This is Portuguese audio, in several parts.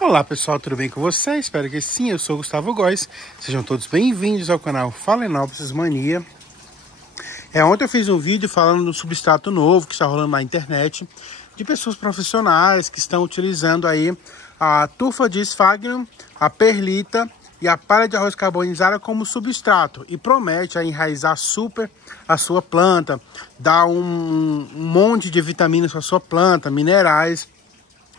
Olá pessoal, tudo bem com vocês? Espero que sim, eu sou o Gustavo Góes. Sejam todos bem-vindos ao canal Phalaenopsis Mania. Ontem eu fiz um vídeo falando do substrato novo que está rolando na internet, de pessoas profissionais que estão utilizando aí a turfa de Sphagnum, a perlita e a palha de arroz carbonizada como substrato, e promete enraizar super a sua planta, dar um monte de vitaminas para a sua planta, minerais.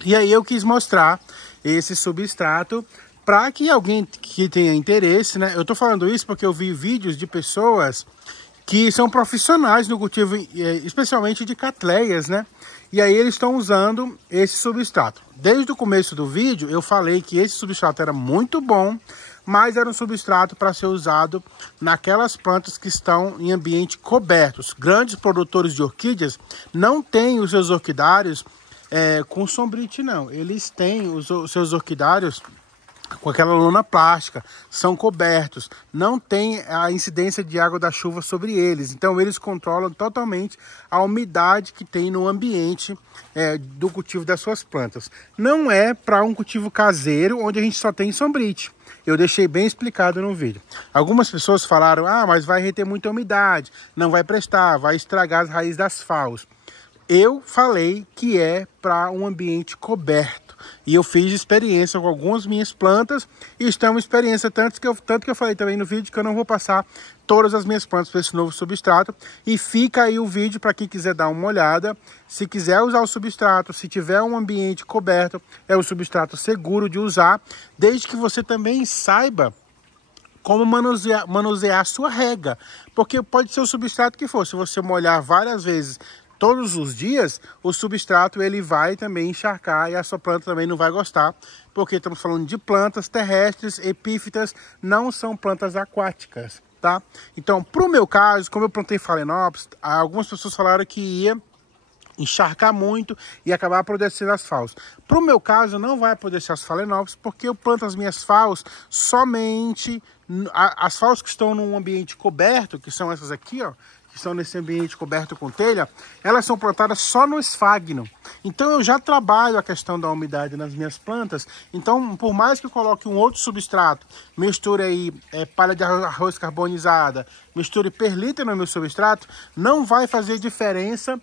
E aí eu quis mostrar esse substrato para que alguém que tenha interesse, né? Eu tô falando isso porque eu vi vídeos de pessoas que são profissionais no cultivo, especialmente de catleias, né? E aí eles estão usando esse substrato. Desde o começo do vídeo eu falei que esse substrato era muito bom, mas era um substrato para ser usado naquelas plantas que estão em ambiente cobertos. Grandes produtores de orquídeas não têm os seus orquidários com sombrite não, eles têm os seus orquidários com aquela lona plástica, são cobertos, não tem a incidência de água da chuva sobre eles, então eles controlam totalmente a umidade que tem no ambiente do cultivo das suas plantas. Não é para um cultivo caseiro onde a gente só tem sombrite. Eu deixei bem explicado no vídeo. Algumas pessoas falaram, mas vai reter muita umidade, não vai prestar, vai estragar as raízes das FAOs. Eu falei que é para um ambiente coberto. E eu fiz experiência com algumas minhas plantas. E está uma experiência, tanto que eu falei também no vídeo, que eu não vou passar todas as minhas plantas para esse novo substrato. E fica aí o vídeo para quem quiser dar uma olhada. Se quiser usar o substrato, se tiver um ambiente coberto, é um substrato seguro de usar. Desde que você também saiba como manusear a sua rega. Porque pode ser o substrato que for. Se você molhar várias vezes todos os dias, o substrato ele vai também encharcar e a sua planta também não vai gostar, porque estamos falando de plantas terrestres, epífitas, não são plantas aquáticas, tá? Então, para o meu caso, como eu plantei Phalaenopsis, algumas pessoas falaram que ia encharcar muito e acabar apodrecendo as FAOs. Para o meu caso, não vai apodrecer as Phalaenopsis, porque eu planto as minhas FAOs somente, as FAOs que estão num ambiente coberto, que são essas aqui, ó, que estão nesse ambiente coberto com telha, elas são plantadas só no Sphagnum. Então eu já trabalho a questão da umidade nas minhas plantas. Então, por mais que eu coloque um outro substrato, misture aí palha de arroz carbonizada, misture perlita no meu substrato, não vai fazer diferença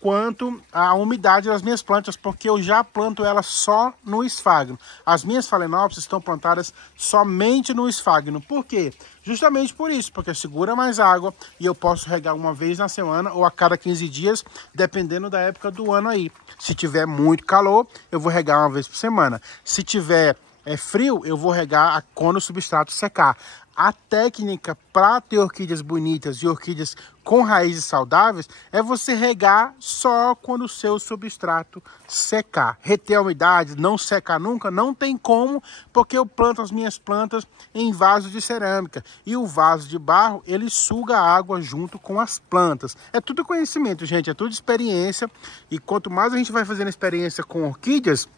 quanto à umidade das minhas plantas, porque eu já planto elas só no Sphagnum. As minhas Phalaenopsis estão plantadas somente no Sphagnum. Por quê? Justamente por isso, porque segura mais água e eu posso regar uma vez na semana ou a cada 15 dias, dependendo da época do ano aí. Se tiver muito calor, eu vou regar uma vez por semana. Se tiver frio, eu vou regar quando o substrato secar. A técnica para ter orquídeas bonitas e orquídeas com raízes saudáveis é você regar só quando o seu substrato secar. Reter a umidade, não secar nunca, não tem como, porque eu planto as minhas plantas em vaso de cerâmica. E o vaso de barro, ele suga a água junto com as plantas. É tudo conhecimento, gente, é tudo experiência. E quanto mais a gente vai fazendo experiência com orquídeas,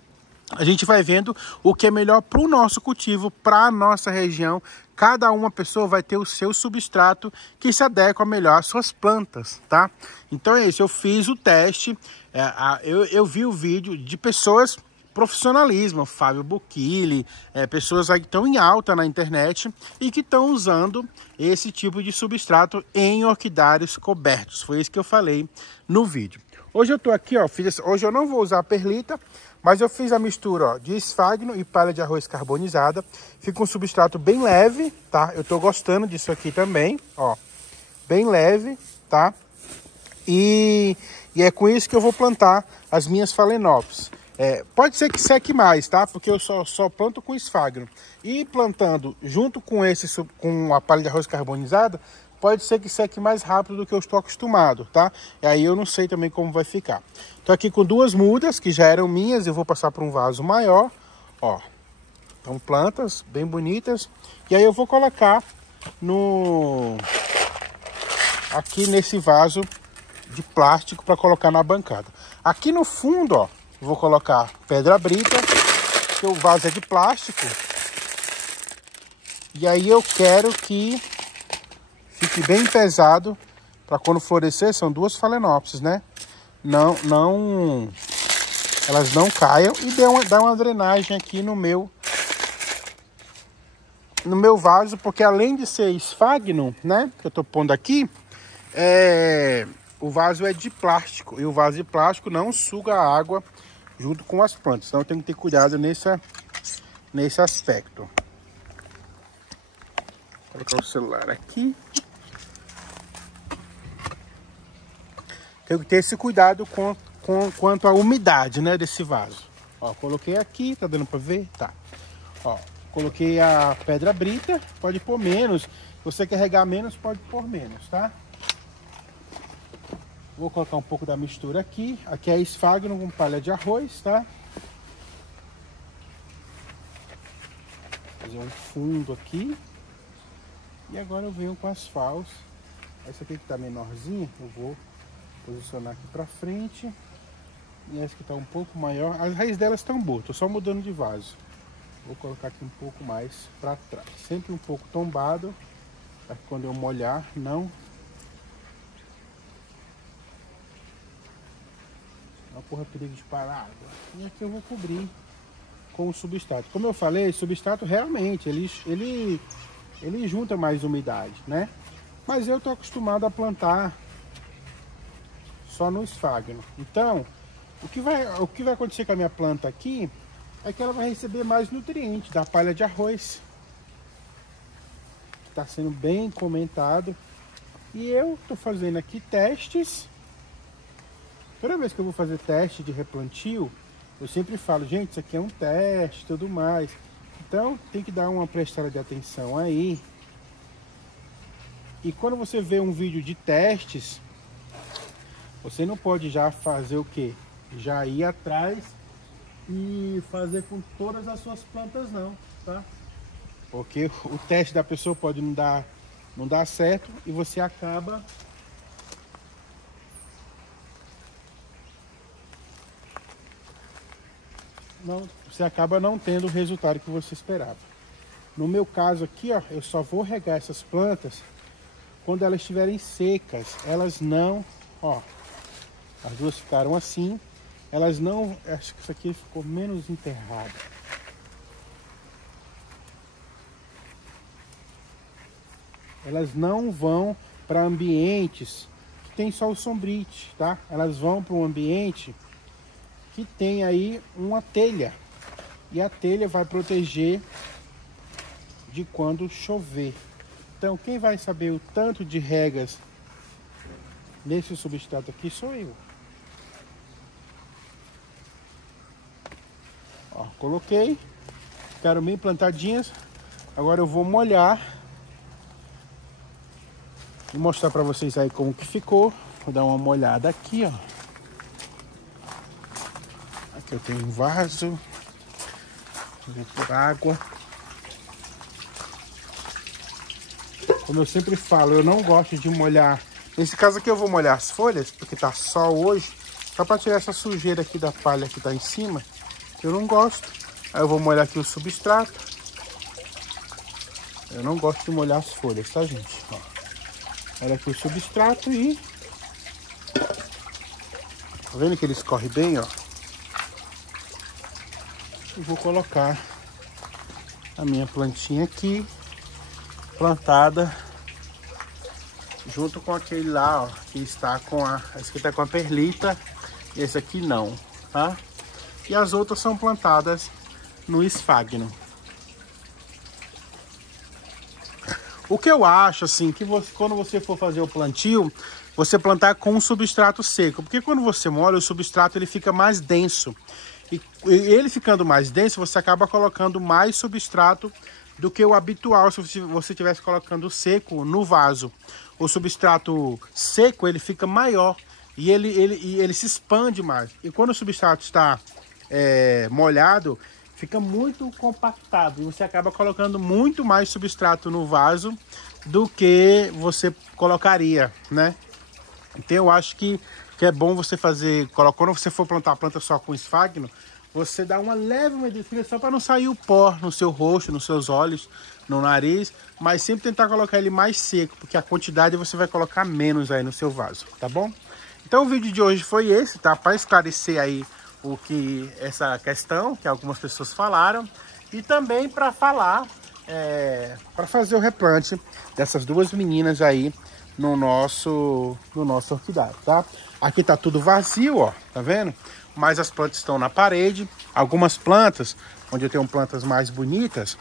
a gente vai vendo o que é melhor para o nosso cultivo, para a nossa região. Cada uma pessoa vai ter o seu substrato que se adequa melhor às suas plantas, tá? Então é isso, eu fiz o teste, eu vi o vídeo de pessoas profissionalismo, Fábio Buchili, pessoas aí que estão em alta na internet e que estão usando esse tipo de substrato em orquidários cobertos. Foi isso que eu falei no vídeo. Hoje eu tô aqui, ó, hoje eu não vou usar a perlita, mas eu fiz a mistura, ó, de Sphagnum e palha de arroz carbonizada. Fica um substrato bem leve, tá? Eu tô gostando disso aqui também, ó. Bem leve, tá? E é com isso que eu vou plantar as minhas Phalaenopsis. Pode ser que seque mais, tá? Porque eu só planto com Sphagnum. E plantando junto com com a palha de arroz carbonizada, pode ser que seque mais rápido do que eu estou acostumado, tá? E aí eu não sei também como vai ficar. Tô aqui com duas mudas que já eram minhas, eu vou passar para um vaso maior, ó. Então plantas bem bonitas. E aí eu vou colocar aqui nesse vaso de plástico para colocar na bancada. Aqui no fundo, ó, vou colocar pedra brita, porque o vaso é de plástico. E aí eu quero que fique bem pesado para quando florescer. São duas Phalaenopsis, né? Não elas não caiam e dá uma drenagem aqui no meu vaso, porque além de ser esfagno, né, que eu tô pondo aqui, o vaso é de plástico e o vaso de plástico não suga a água junto com as plantas, então eu tenho que ter cuidado nesse aspecto. Vou colocar o celular aqui. Tenho que ter esse cuidado quanto à umidade, né, desse vaso. Ó, coloquei aqui, tá dando para ver? Tá. Ó, coloquei a pedra brita, pode pôr menos. Se você quer regar menos, pode pôr menos, tá? Vou colocar um pouco da mistura aqui. Aqui é esfagno com palha de arroz, tá? Fazer um fundo aqui. E agora eu venho com as fals. Essa aqui que tá menorzinha, eu vou posicionar aqui pra frente. E essa que tá um pouco maior, as raízes delas estão boas, tô só mudando de vaso. Vou colocar aqui um pouco mais pra trás, sempre um pouco tombado, para que quando eu molhar, não corra perigo de parar água. E aqui eu vou cobrir com o substrato. Como eu falei, o substrato realmente, ele junta mais umidade, né? Mas eu tô acostumado a plantar só no esfagno. Então, o que vai acontecer com a minha planta aqui é que ela vai receber mais nutrientes da palha de arroz. Está sendo bem comentado. E eu tô fazendo aqui testes. Toda vez que eu vou fazer teste de replantio, eu sempre falo, gente, isso aqui é um teste e tudo mais. Então, tem que dar uma prestada de atenção aí. E quando você vê um vídeo de testes, você não pode já fazer o quê? Já ir atrás e fazer com todas as suas plantas não, tá? Porque o teste da pessoa pode não dar certo e você acaba não tendo o resultado que você esperava. No meu caso aqui, ó, eu só vou regar essas plantas quando elas estiverem secas. Elas não, ó, as duas ficaram assim. Elas não, acho que isso aqui ficou menos enterrado. Elas não vão para ambientes que tem sol sombrite, tá? Elas vão para um ambiente que tem aí uma telha. E a telha vai proteger de quando chover. Então, quem vai saber o tanto de regas nesse substrato aqui sou eu. Ó, coloquei, ficaram bem plantadinhas. Agora eu vou molhar e mostrar para vocês aí como que ficou. Vou dar uma molhada aqui, ó. Aqui eu tenho um vaso, vou por água. Como eu sempre falo, eu não gosto de molhar. Nesse caso aqui eu vou molhar as folhas, porque tá sol hoje, só para tirar essa sujeira aqui da palha que tá em cima. Eu não gosto. Aí eu vou molhar aqui o substrato. Eu não gosto de molhar as folhas, tá, gente? Ó. Olha aqui o substrato e... Tá vendo que ele escorre bem, ó? Eu vou colocar a minha plantinha aqui, plantada, junto com aquele lá, ó, que está com esse aqui tá com a perlita, e esse aqui não, tá? E as outras são plantadas no esfagno. O que eu acho, assim, que quando você for fazer o plantio, você plantar com um substrato seco. Porque quando você molha, o substrato ele fica mais denso. E ele ficando mais denso, você acaba colocando mais substrato do que o habitual se você estivesse colocando seco no vaso. O substrato seco, ele fica maior e ele se expande mais. E quando o substrato está molhado, fica muito compactado e você acaba colocando muito mais substrato no vaso do que você colocaria, né? Então eu acho que é bom você fazer, quando você for plantar a planta só com esfagno, você dá uma leve umedecida só para não sair o pó no seu rosto, nos seus olhos, no nariz, mas sempre tentar colocar ele mais seco, porque a quantidade você vai colocar menos aí no seu vaso, tá bom? Então o vídeo de hoje foi esse, tá? Para esclarecer aí essa questão que algumas pessoas falaram, e também para falar, para fazer o replante dessas duas meninas aí no nosso orquidário, tá? Aqui tá tudo vazio, ó, tá vendo? Mas as plantas estão na parede. Algumas plantas, onde eu tenho plantas mais bonitas,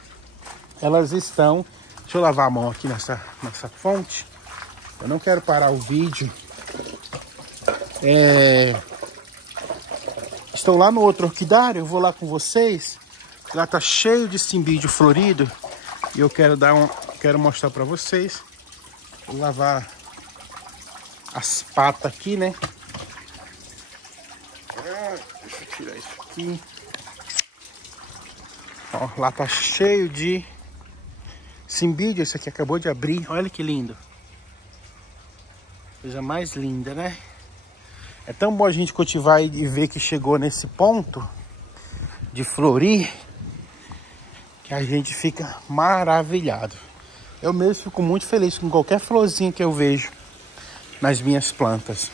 elas estão... Deixa eu lavar a mão aqui nessa fonte. Eu não quero parar o vídeo. Estou lá no outro orquidário, eu vou lá com vocês. Lá tá cheio de cimbídio florido. E eu quero mostrar para vocês. Vou lavar as patas aqui, né? Deixa eu tirar isso aqui. Ó, lá tá cheio de cimbídio. Esse aqui acabou de abrir. Olha que lindo. Coisa mais linda, né? É tão bom a gente cultivar e ver que chegou nesse ponto de florir, que a gente fica maravilhado. Eu mesmo fico muito feliz com qualquer florzinha que eu vejo nas minhas plantas.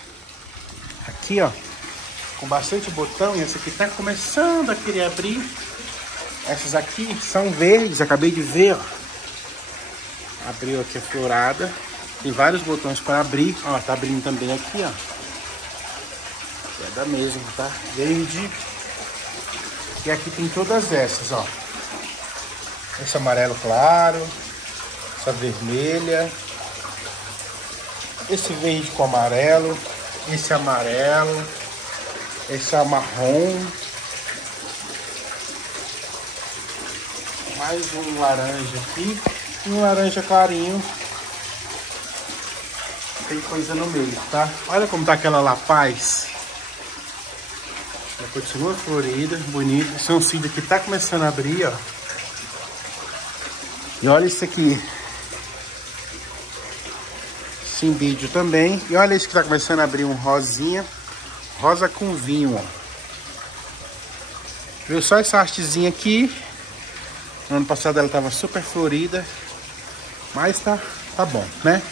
Aqui, ó, com bastante botão, e essa aqui tá começando a querer abrir. Essas aqui são verdes, acabei de ver, ó. Abriu aqui a florada. Tem vários botões para abrir. Ó, tá abrindo também aqui, ó. É da mesma, tá? Verde. E aqui tem todas essas, ó. Esse amarelo claro. Essa vermelha. Esse verde com amarelo. Esse amarelo. Esse marrom. Mais um laranja aqui. E um laranja clarinho. Tem coisa no meio, tá? Olha como tá aquela lapaz. Ela continua florida, bonita. Esse é um cílio que tá começando a abrir, ó. E olha isso aqui. Cimbídio também. E olha esse que tá começando a abrir, um rosinha. Rosa com vinho, ó. Viu só essa hastezinha aqui? No ano passado ela tava super florida. Mas tá bom, né?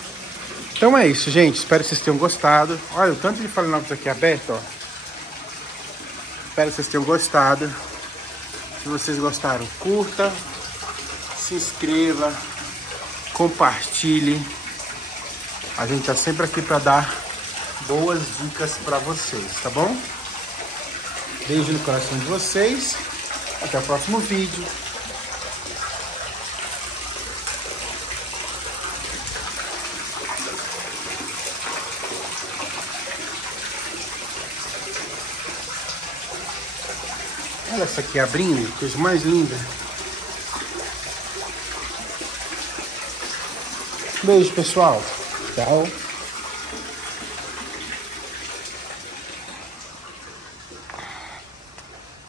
Então é isso, gente. Espero que vocês tenham gostado. Olha o tanto de Phalaenopsis aqui aberto, ó. Espero que vocês tenham gostado. Se vocês gostaram, curta, se inscreva, compartilhe. A gente tá sempre aqui para dar boas dicas para vocês, tá bom? Beijo no coração de vocês. Até o próximo vídeo. Olha essa aqui abrindo, coisa mais linda. Beijo, pessoal. Tchau.